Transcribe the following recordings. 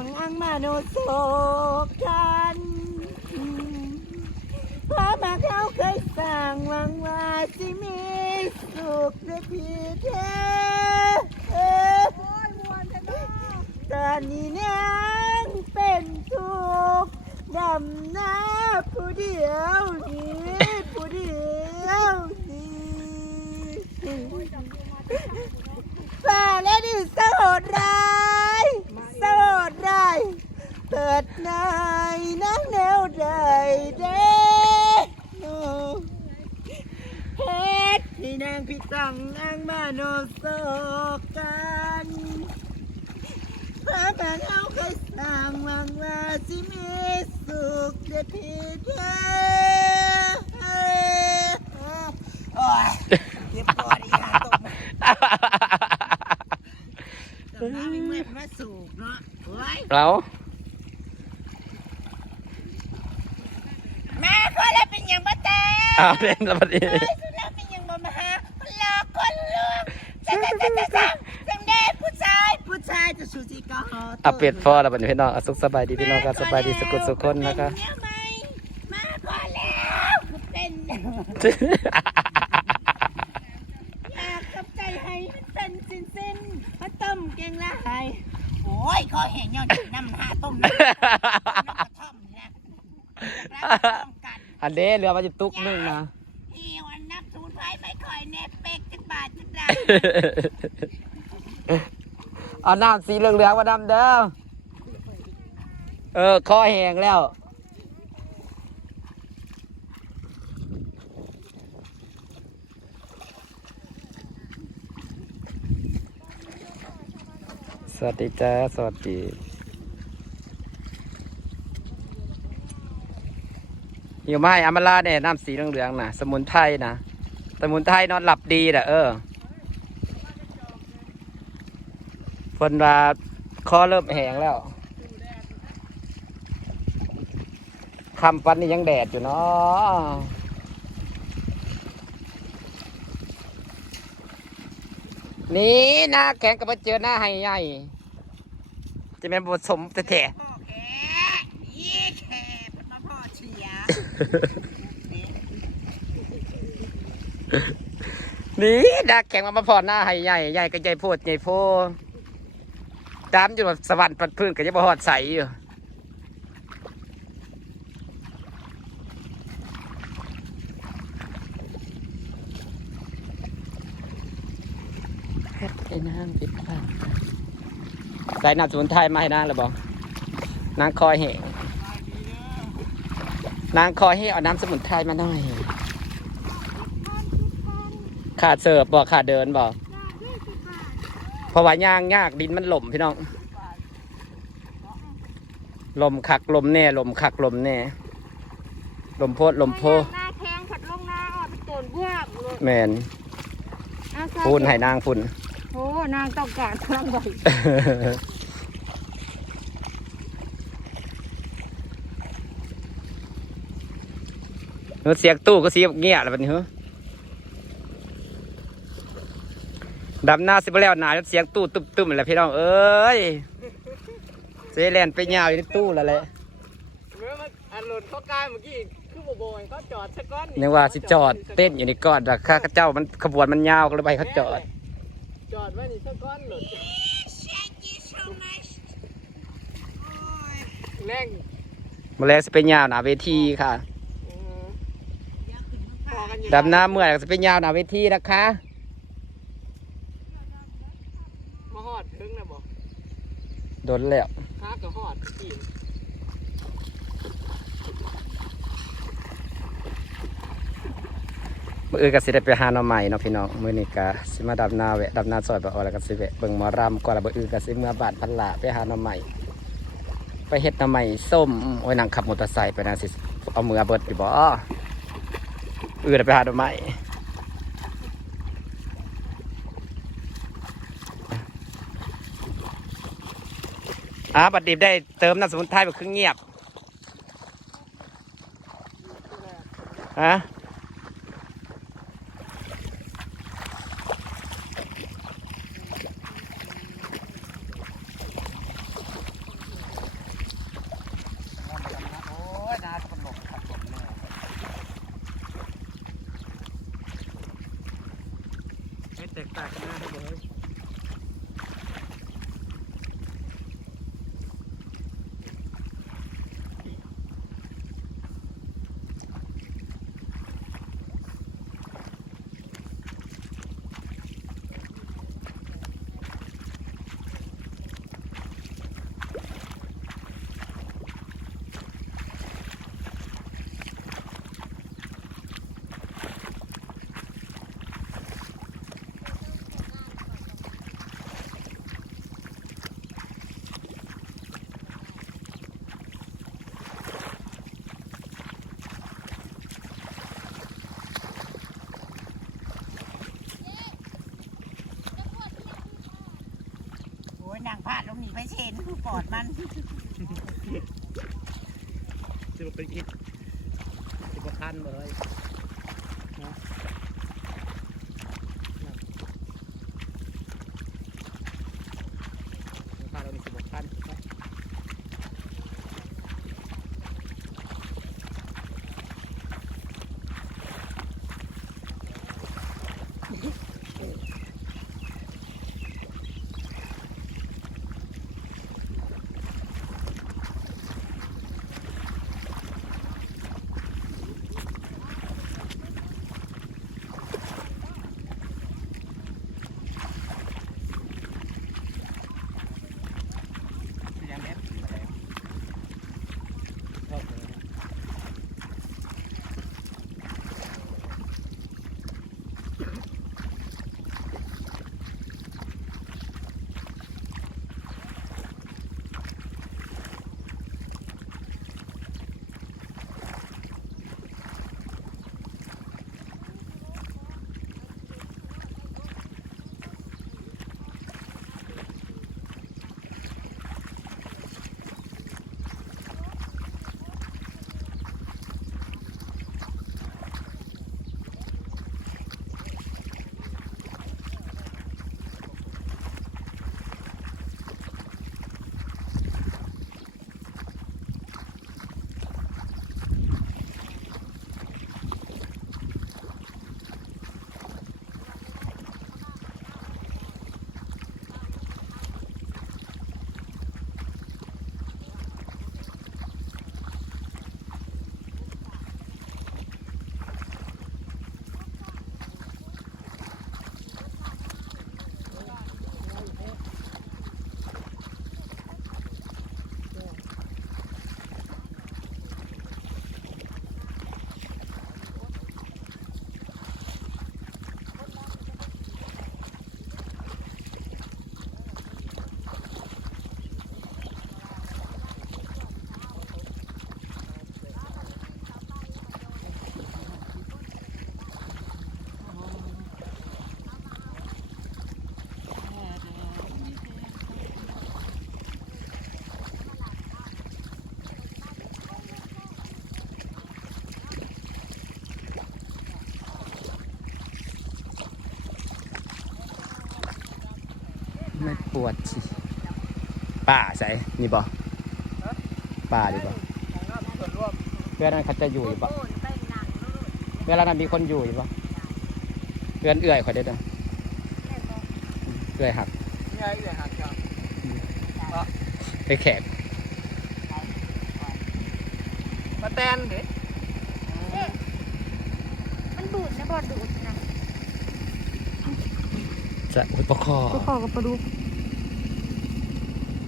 างพี่ตังอังมาโนโศกันพระมาเขาเคยสั่งหวังว่าสิมีสุขได้พี่แท้ตอนนี้นางเป็นทุกข์ดำหน้าผู้เดียวนี้ผู้เดียวนี้ฝ่าและดิสโหดร้ายสโหดร้าย เปิดนายนักแนวใดเด้โอ้เฮ็ดที่นางพี่ตังนางมาโนโศกกันพระบางเอาเคยสร้างหวังว่าสิมีสุขเด็ดพี่เด้อโอ้ยเจ็บปวดอีกแล้วตกมาแต่น้ำยังไม่มาสูบเนาะเฮ้ย เรา แม่คนละเป็นอย่างบ้าตา อ้าวเล่นแล้วพอดีเฮ้ยสุดแล้วเป็นอย่างบ่มาหาคนหลอกคนลวงจะจะจะจะจะจังได้ผู้ชายผู้ชายจะสูสีกอฮอเอาเปลี่ยนฟอร์แล้วบัดนี้พี่น้องเอาสุขสบายดีพี่น้องกันสบายดีสุขสุขคนนะคะแม่ไหมมาก่อนแล้วคือเป็นอยากกับใจให้มันเป็นสิ้นสิ้นๆมาต้มแกงละไห้โอ้ยคอแห้งย้อนน้ำหาต้มน้ำน้ำกระท่อมนี่นะแล้วก็ป้ องกันอันเด้เรือมันจะตุกนึงนะเฮียวันนับสูนไพ่ไม่ค่อยแน่เป็กจักบาทจักดาเอาน้ำสีเหลืองๆมาดำเด้อเออคอแห้งแล้วสวัสดีจ้าสวัสดี หิวไหมอามาลาเนี่ยน้ำสีเหลืองๆนะสมุนไพรนะสมุนไพรนอนหลับดีแหละเออฝนว่าคอเริ่มแห้งแล้วคำฟันนี่ยังแดดอยู่เนาะนี่หน้าแข็งกับเจอหน้าไฮใหญ่จะเป็นบทสมแต่แท้ พ่อแกยี่แค่เป็นมาพ่อเชีย นี่ดักแข่งมามาพอหน้าให้ใหญ่ใหญ่ก็ใหญ่โพดใหญ่โพดามอยู่แบบสวรรค์ปัดพื้นก็จะบ่หอดใสอยู่เฮ็ดไอ้นางปิดปากใส่น้ำสมุนไพรมาให้นางแล้วบอกนางคอยเหง นางคอยให้เอาน้ำสมุนไพรมาหน่อย ขาดเสิร์ฟบอกขาดเดินบอกเพราะว่าย่างยากดินมันหล่มพี่น้องลมคักลมแน่ลมคักลมแน่ลมโพดลมโพหน้าแข้งผัดลงหน้าออกไปโตนบวกเลยแมนเอาซะพูนให้นางพุ่นโอ้นางต้องการพลังใบ เออเสียงตู้ก็เสียงเงี้ยแล้วบัดนี้เหรอดำหน้าสิบแล้วหนาเสียงตู้ตึมๆแล้วพี่น้องเอ้ยเจแลนไปยาวอยู่ในตู้แล้วแหละเมื่อมันอันหล่นเข้ากายเมื่อกี้คือโบยเขาจอดสักก้อนนึกว่าสิจอดเต้นอยู่ในก้อนแต่ข้าเจ้ามันขบวนมันยาวก็เลยไปเขาจอด จอดไว้นี่สักก้อนหล่นแรงมาแล้วสิเป็นยาวหนาเวทีค่ะ เออพอกันอยู่ ดำน้ำเมื่อยก็จะเป็นยาวหนาเวทีนะคะมาหอดถึงนะบอกโดนแล้วค้ากับหอดกี่มื่ออื่นก็สิได้ไปหาหน่อใหม่เนาะพี่น้องมื้อนี้ก็สิมาดำนาแวะดำนาซอยบ่อแล้วก็สิแวะเบิ่งหมอรำก่อนแล้วมื้ออื่นก็สิเมื่อบ้านพันลาไปหาหน่อใหม่ไปเฮ็ดหน่อใหม่ส้มโอ้ยนั่งขับมอเตอร์ไซค์ไปนะสิเอามือเบิดอยู่บ่ อื่นไปหาดอกไม้อ่าบัดนี้ได้เติมน้ำสมุนไพรแบบครึ่งเงียบฮะ แตกต่างกันนะครับผม ยนางพลาดลงหนีไปเชนคือปอดมันจะเป็นอีกสิบคันเลย ปวดสิป่าใส่นี่บ่ป่าดีบ่ของน้ำส่วนรวมเพื่อนนั้นเขาจะอยู่อยู่บ่โอนไปหนังลูกเพื่อนนั้นมีคนอยู่อยู่บ่เพื่อนเอื่อยขอยได้เด้อแม่บอกเอื่อยหักนี่ไงเดี๋ยวหักครับไปแขกมาแตนเด็เอ๊ะมันดูดนะบอดูดนะจะอุปคอก็ขอกับปลาดุก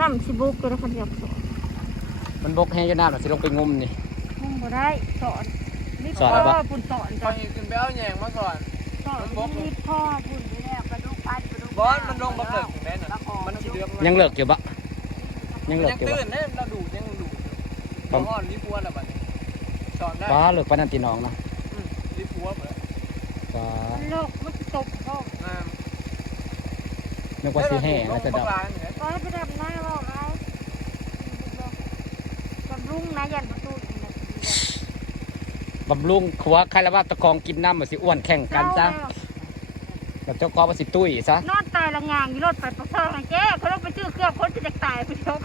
น้ำชิบุกก็ได้คันเดียวสอนมันบกแห้งอยู่น้ำน่ะสิลงไปงมนี่มุ่งบ่ได้สอนรีบสอนแล้วปะพ่อปุ่นสอนคก่ออยนขึ้นไปเอาแยงมาก่อน สอนรีบพ่อปุ่นไปแล้วปลาดุกไปปลาดุกบอสมันลงมาเกิดถึงแม่น่ะมันสีเหลืองยังเลิกอยู่บ่ยังเลิกยังอยู่บ่ตื่นเนี่ยเราดูยังดูพออ่อนรีบพัวแล้วบัดนี้สอนได้ป้าเลิกปานนันตีน้องนะรีบพัวเหมือนป้าโลกมันตกพ่ออ่า นึกว่าสิแห้งแล้วจะดอกตอนไปดำน้าบอกไงบำรุงนะยันประตูบำรุงขัวใครละว่าตะกองกินน้ำมันสิอ้วนแข่งกันจ้ะกับเจ้าขอมันสิตุ้ยซะนอนตายละงางยู่รถไปประสองไอ้เจ๊เขาต้องไปซื้อเครื่องคนจะตายไปชก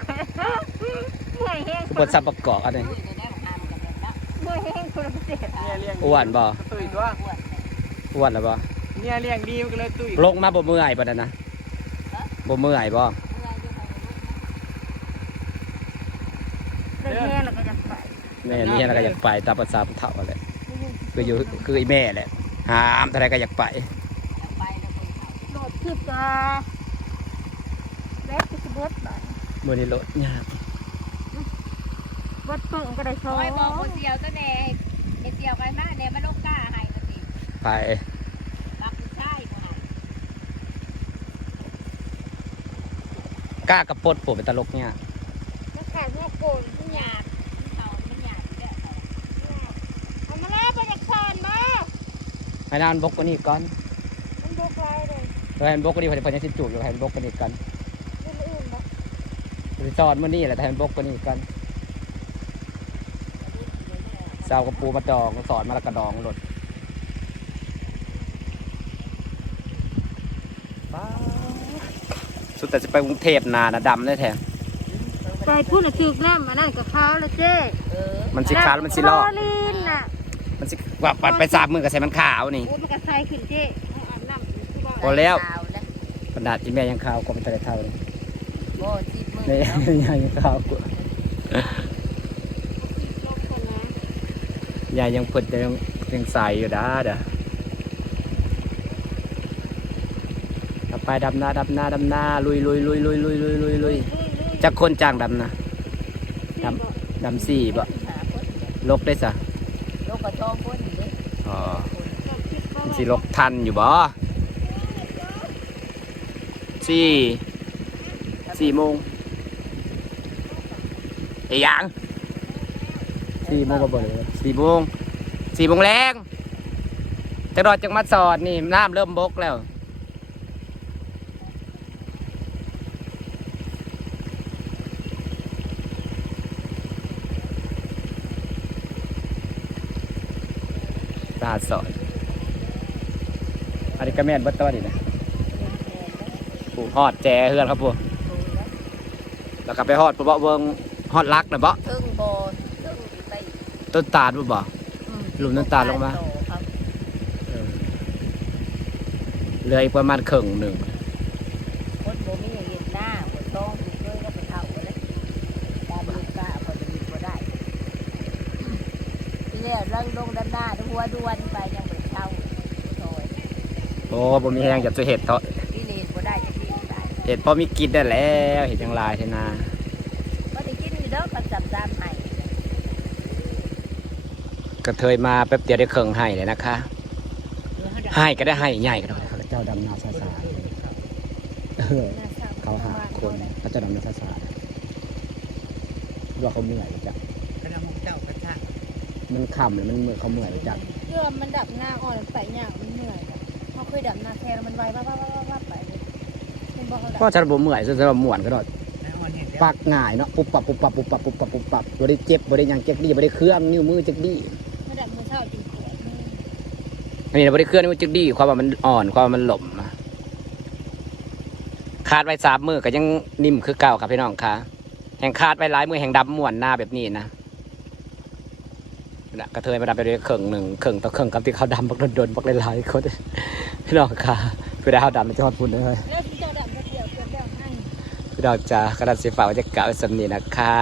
เมื่อยแห้งบนสับประกอบอันนี้อุ้ยในนั้นทำกันแบบนั้นเมื่อยแห้งคนละเจ็ดเนี่ยอ้วนบ่ตุยตัวอ้วนหรือบ่เนี่ยเลี้ยงดีก็เลยตุ้ยลงมาบ่เมื่อยปะนั่นนะ บ่เมื่อยบ่ได้แค่แล้วก็จะไปแม่นี่อะไรก็อยากไปตามภาษาผู้เฒ่าแหละคืออยู่คือไอ้แม่แหละหามเท่าไรก็อยากไปโหลดคืบกาเล็กจะเบิดไปมื้อนี้รถยากเบิดปึ้งก็ได้โชโอ้ว์ยบอกคนเดียวตัวแน่เด็กเดียวกันมาเนี่ยมาลกกล้าให้มาสิไป รักผู้ชายบ่ให้ กล้ากระปดผมเป็นตลกเนี่ยากแล้วขาดหัวโกนมันหยาบมันเขามันหยาบอยู่แล้วเขาเอามาแล้วไปจากชานมาให้นานบกกันนี่ก่อนมันบุกไรเลยเให้มันบกกันนี่เพิ่นเพิ่นยังสิจูบอยู่ให้มันบกกันนี่ก่อนเรื่องอื่นบ่ไปสอนมื้อนี้แหละแต่ให้มันบกกันนี่ก่อนเสาวกับปูมาดองสอนมาแล้วก็ดองรถ สุดแต่จะไปกรุงเทพนานะดำได้แท้ใจพูดน่ะจึกน้ำมานั่นกับเขาแล้วเจ๊เออมันสิขาวแล้วมันสิลอกโคลีนน่ะมันสิว่าไปไปสามมือกับใส่มันขาวนี่โอ้มันก็ใส่ขึ้นเจ๊เอาอาบน้ำคือบอกพอแล้วเอาแล้วขนาดที่แม่ยังขาวกว่าเป็นตะเท่าเลยโอ้จิบมือแม่เนาะยังขาวกว่าลบคนนะยายยังเปิดยังยังใสอยู่ด้าเด้อต่อ ไปดำนาดำนาดำนาลุยลุยลุยลุยลุยลุยลุยลุยจะคนจ้างดำนะดำดำสี่บ่หาคนเดียวลกได้สะลกกระทองคนอยู่เลยอ๋อมันสิลกทันอยู่บ่สี่สี่โมงไอ้ยังสี่โมงก็บ่เลยสี่โมงสี่โมงแรงจะรอจังมาสอดนี่น้ำเริ่มบกแล้ว ตา สอดอันนี้ก็แม่นเบัตตอนี่นะปูฮอดแจเฮือนครับปูแล้วก็ไปฮอดปูเบาเบิงฮอดลักนะบ่ทึ่งโบทึ่งไปต้นตาลปูบ่อืมหลุมน้ำตาลลงมาโตครับเหลืออีกประมาณครึ่งหนึ่งคนโบมีเห็นหน้าคนต้องถูกด้วยก็ไปเท่าเลยตามลูกกล้าพอจะมีก็ได้ทีแรกเรื่องลงด้าน หน้าหัวด้วนไปยังไม่เท่าโอยโอ้บ่มีแห้งอยากจะเห็ดเถาะพี่นี่ก็ได้จะพี่ได้เห็ดพอมีกินได้แล้วเห็ดยังหลายเทนาก็ได้กินอยู่เด้อกับจับจานให้กระเทยมาแป๊บเดียวได้เครื่องให้เลยนะคะ ให้ก็ได้ให้ใหญ่ก็ได้เขาเจ้าดำนาซาซาเออเขาหาคนเขาเจ้าดำนาซาซาว่าเขาเมื่อยจ้ะคณะมุกเจ้ากระชาก มันค่ำเลยมันเมื่อยเขาเมื่อยจ้ะเพื่อมันดับหน้าอ่อนใส่หยางมันเหนื่อยอะเขาเคยดับหน้าแทนแล้วมันไวบ้าบ้าบ้าบ้าไปเลยเป็นบอกเขาดับก็จะบ่เมื่อยจะบ่ม่วนก็ได้นายอ่อนเห็นแล้วปักง่ายเนาะปุ๊บปับปุ๊บปับปุ๊บปับปุ๊บปับปุ๊บปับบ่ได้เจ็บบ่ได้หยังเจ็บดีบ่ได้เครื่องนิ้วมือเจ็บดีไม่ดับมือเช้าจริงอันนี้บ่ได้เครื่องนิ้วมือเจ็บดีความว่ามันอ่อนความว่ามันหล่มอะคาดไว้สามมือก็ยังนิ่มคือเก่าครับพี่น้องค่ะแห่งคาดไว้หลายมือแห่งดำม่วนหน้าแบบนี้นะ น่ะกระเทยมาดำไปด้วยเครื่องหนึ่งเครื่องต่อเครื่องกับที่เขาดำบักโดนๆบักหลายๆคนพี่น้องค่ะเพื่อได้เขาดำมันจะฮอดพุ่นเลยๆแล้วพี่เจ้าดับเดียวเกินแล้วให้พี่น้องจ้ากระดาษสีฟ้าจะกล่าวสำนีนะคะ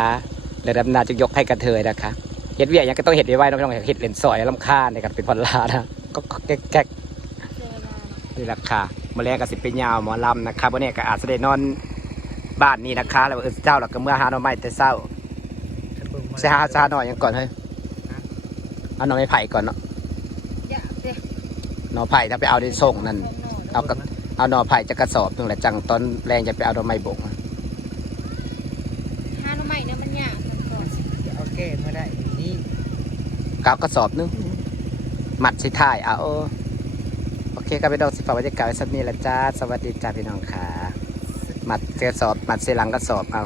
และดำนาจะยกให้กระเทยนะคะเห็ดเวียยังก็ต้องเห็ดไว้ไว้เนาะพี่น้องเห็ดเลนซอยลำคาญในการเป็นพลานะก็ก็แก๊กแก๊กเจอมานี่แหละค่ะมาแรงกับสิเป็นยาวหมอลำนะคะวันนี้ก็อาจจะได้นอนบ้านนี้นะคะแล้วเออเจ้าเราก็เมื่อหาหน่อไม้แต่เศร้าใช่หาซาหน่อยยังก่อนเฮ้ย เอาหน่อไม้ไผ่ก่อนเนาะอยากเด้หน่อไผ่ถ้าไปเอาได้ส่งนั่นเอากระเอาหน่อไผ่จะกระสอบหนึงแหละจังตอนแรงจะไปเอาหน่อไม้บกห้าน้องใหม่เนี่ยมันยากมันก่อนจะเอาแก้มาได้นี่กาวกระสอบหนึงหมัดสิท่ายเอาโอเคครับพี่น้องสิฝากบรรยากาศไว้สักนี้แหละจ้าสวัสดีจ้าพี่น้องค่ะหมัดกระสอบหมัดเสหลังกระสอบเอา